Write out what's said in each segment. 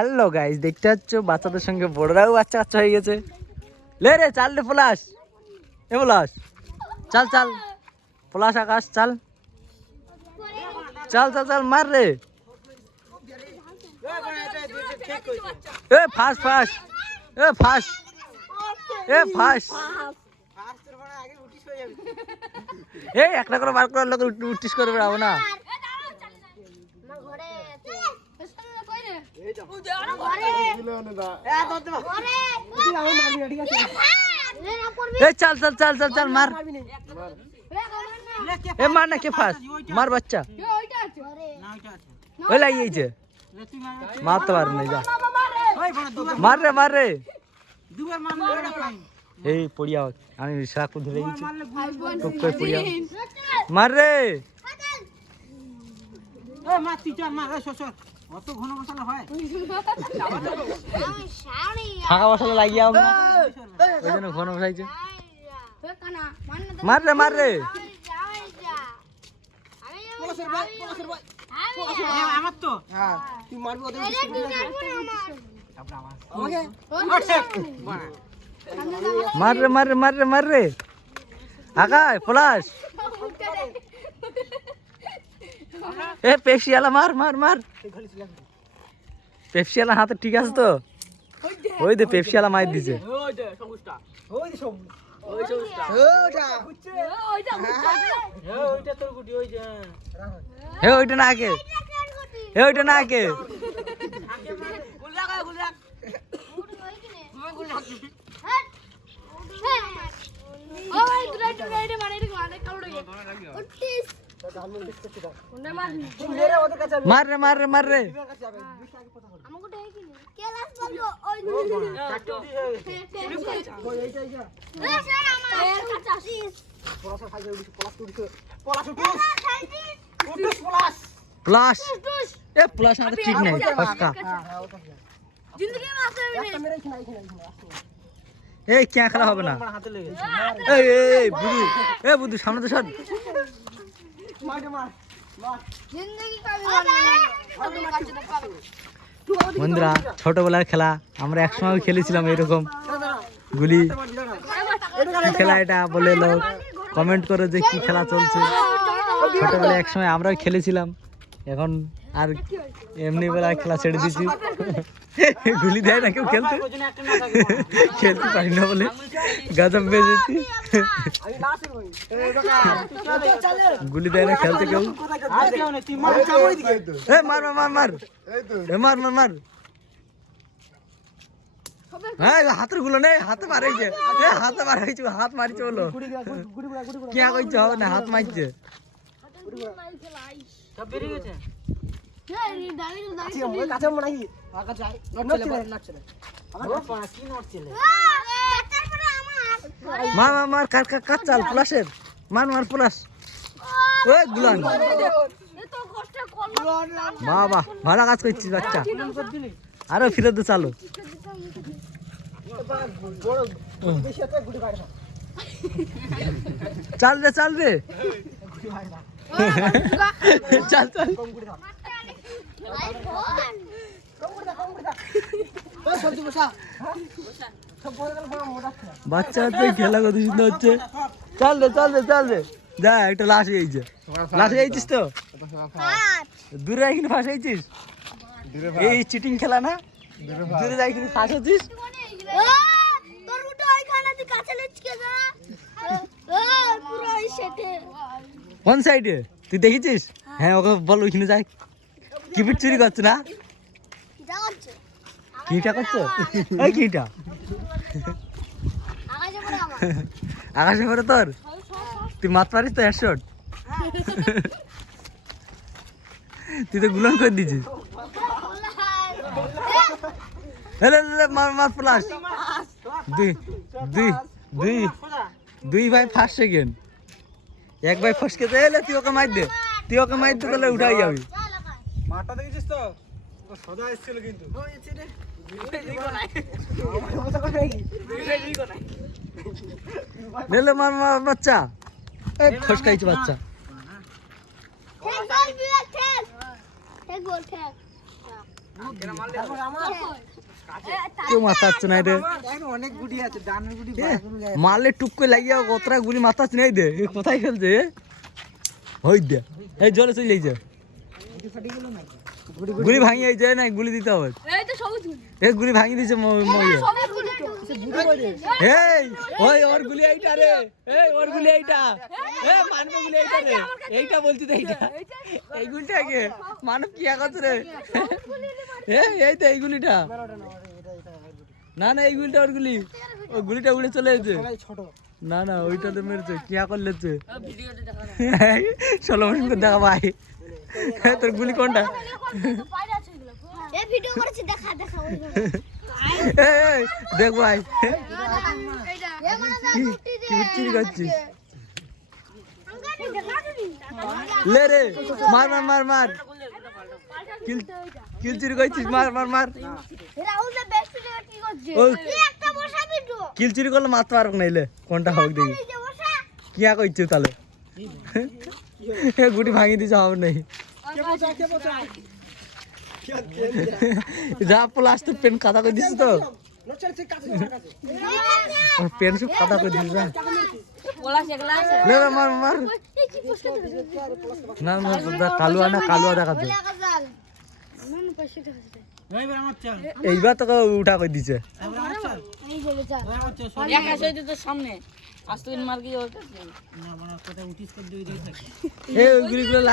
Hello guys, দেখতে পাচ্ছ বাচ্চাদের সঙ্গে বড়রাও বাচ্চা বাচ্চা হয়ে গেছে। লে রে চাল রে পলাশ, এ পলাশ চাল চাল, পলাশ আকাশ চাল চাল চাল চাল, মার রে। এ ফাঁস ফাঁস, এ ফাঁস, এ ফাঁস, এই একটা করে বার করার লোক উঠিস করে বেড়াবো না। চাল চাল চাল চাল চাল, মার। এ মার না, কে ফাঁস মার বাচ্চা, ওই লাগিয়েছে, মারতে পারবে না, যা মার রে মার রে। এই পড়িয়া আমি সারাক্ষণ ধরে গেছি, টুক করে পড়িয়া মার রে। ফাঁকা মশলা লাগিয়ে ওই জন্য ঘন বসাইছে। মার রে মার রে। মার রে মার রে মার রে মার রে, আকাশ পলাশ। এ পেপসিওয়ালা মার মার মার, পেপসিওয়ালা হাতে ঠিক আছে তো? ওই দে পেপসিওয়ালা মার দিছে। হে ওইটা না আগে, হে ওইটা না আগে। মার রে মার রে মার রে। প্লাস এ প্লাস আমাদের ঠিক নাই, ফসকা। এই কে খেলা হবে না। এই এই বুদু, এ বুদু সামনে তো সর। বন্ধুরা, ছোটবেলার খেলা আমরা একসময় খেলেছিলাম এরকম গুলি। খেলা এটা বলে লোক কমেন্ট করে যে কি খেলা চলছে। ছোটবেলায় একসময় আমরাও খেলেছিলাম, এখন আর এমনি বেলা খেলা ছেড়ে দিচ্ছি। গুলি দেয় না কেউ খেলতে, খেলতে পারি না বলে গাজব বেজেছি। গুলি দেয় না খেলতে কেউ। মার মার মার মার, মার মার মার। হ্যাঁ হাতের গুলো নেই, হাতে মারাইছে, হাতে মারাইছে, হাত মারিছে বলো কে কইছে হবে না, হাত মারছে। মার মার মার, কার কার কার চাল পলাশের, মার মার পলাশ। ওই গুলান বাবা, ভালো কাজ করছিস বাচ্চা, আরো ফিরে তো চালো। চাল রে চাল রে, চাল চাল। বাচ্চা খেলা কত সুন্দর হচ্ছে। চাল রে চাল রে চাল রে, যা একটা লাশ হয়েছে, লাশ হয়েছিস তো দূরে এখানে ফাঁস হয়েছিস। এই চিটিং খেলা না, দূরে যাই কিন্তু ফাঁস হচ্ছিস। কোন সাইডে তুই দেখেছিস? হ্যাঁ ওকে বল ওইখানে যাই। কিপিট চুরি করছে না, কিটা করছে ওই কিটা আকাশে পরে তোর, তুই মাত পারিস তো হেডশট। তুই তো গুলন করে দিছিস। মার মার প্লাস। দুই দুই দুই দুই ভাই ফার্স্ট সেকেন্ড, এক ভাই ফসকে এলে তুই ওকে মার দে, তুই ওকে মার দে তাহলে উঠাই যাবি। মারটা দেখেছিস তো, সোজা এসেছিল কিন্তু নেলে মার মার বাচ্চা, ফসকাইছে বাচ্চা। কেউ মাথাচ্ছে নাই রে, অনেক গুটি আছে, ডানের গুটি মারলে টুক করে লাগিয়ে কতটা গুলি মাথাচ্ছে নাই দে। এ কোথায় খেলছে হই দে, এই জলে চলে যাইছে, গুলি ভাঙি এই যায় না, গুলি দিতে হবে। এই গুলি ভাঙি দিছে এই ওই ওর গুলি এইটা রে, এই ওর গুলি এইটা, এ মানব গুলি এইটা রে, এইটা বলছি তো, এইটা এই গুলিটা কে মানব কি আকাশ রে, এই তো এই গুলিটা, না না এই গুলিটা ওর গুলি, ওই গুলিটা উড়ে চলে গেছে। না না ওইটা তো মেরেছে, কিয়া করলেছে 16 মিনিট দেখা ভাই। তোর গুলি কোনটা? দেখ ভাই চুরি করছিস, লে রে মার মার মার মার, কিল চুরি করছিস, মার মার মার। কিল চুরি করলে মারতে পারবো না, এলে কোনটা হোক দেখি কিয়া করছিস তাহলে, গুটি ভাঙি দিছে হবে নাই। যা প্লাস্টিক পেন কাদা করে দিছিস তো, পেন সব কাদা করে দিছিস না, মার মার না না, কালুয়া না কালুয়া দেখাচ্ছে, এইবার তোকে উঠা করে দিছে।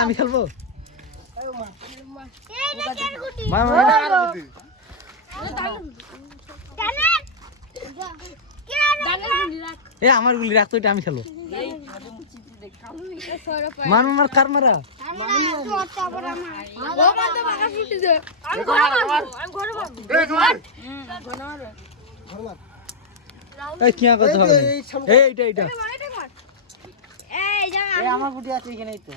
আমি খেলবো, আমার গুলি রাখতো, এটা আমি খেলবো, মার মার কার মারা, কিয়া করতে হবে এইটা এইটা, আমার গুটি আছে এখানে, এই তো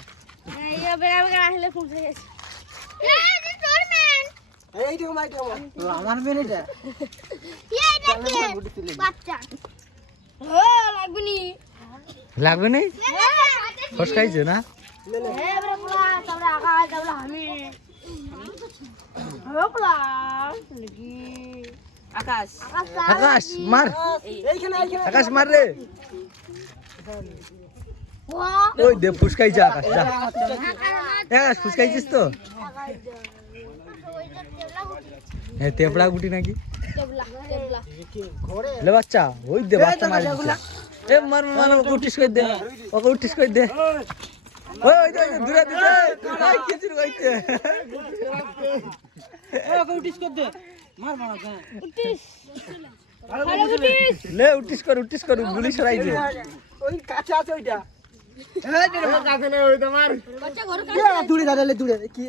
আমার মেয়েটা লাগবে না, ফস খাইছে না, আকাশ মার, আকাশ মার রে, ওই দে ফুসকাইছে আকাশ, যা আকাশ ফুসকাইছিস তো, তেপড়া গুটি নাকি লে বাচ্চা, ওই দে বাচ্চা মারি দিছে, এ মার মার ওকে উঠিস করে দে, ওকে উঠিস করে দে, ওই ওই দূরে দিছে, ভাই কিচির কইছে, ওকে উঠিস করে দে, মার মার উঠিস, লে উঠিস কর গুলি সরাইছে, ওই কাছে আছে ওইটা, এই দে কাছে না ওইটা মার, বাচ্চা ঘর কাছে দূরে দাঁড়ালে দূরে কি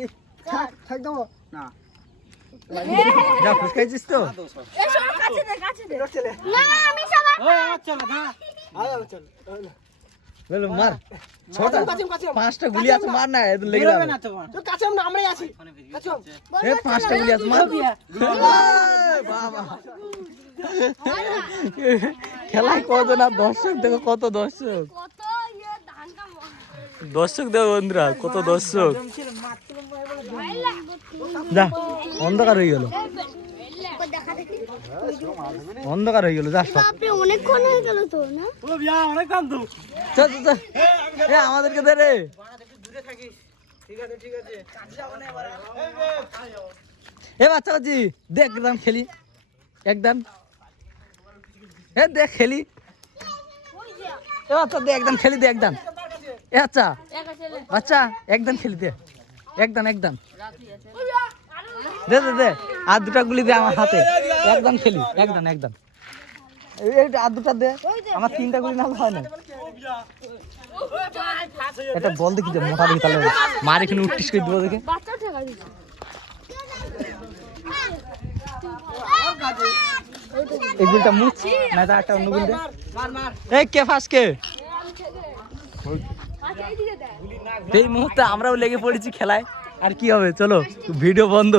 থাক দাও না, যা ফুসকাইছিস তো, মার ছোট 5টা গুলি আছে, মার না এত লেগে যাবে, এই 5টা গুলি আছে, মার বাবা, খেলায় কত না দর্শক দেখো, কত দর্শক, দর্শক দেখো বন্ধুরা, কত দর্শক, যা অন্ধকার হয়ে গেল, অন্ধকার হয়ে গেল, যা অনেকক্ষণ হয়ে গেল তো না, অনেক কাম তো, চল চল এ আমাদেরকে দে রে, এ বাচ্চা বাচ্চি দেখ একদম খেলি, একদম এ দেখ খেলি, এ বাচ্চা দে একদম খেলি দে, একদম এ আচ্ছা বাচ্চা একদম খেলি দে, একদম একদম দে দে দে, আর 2টা গুলি দে আমার হাতে, একদম খেলি, একদম একদম এইটা আর 2টা দে, আমার 3টা গুলি না হয় না, এটা বল দেখি দে, মোটা দেখি তাহলে মার এখানে উঠিস করে দেবো দেখে, এই গুলটা মুছ না, তা একটা অন্য গুল দে, এই কে ফাস কে, এই মুহূর্তে আমরাও লেগে পড়েছি খেলায়, আর কি হবে, চলো ভিডিও বন্ধ।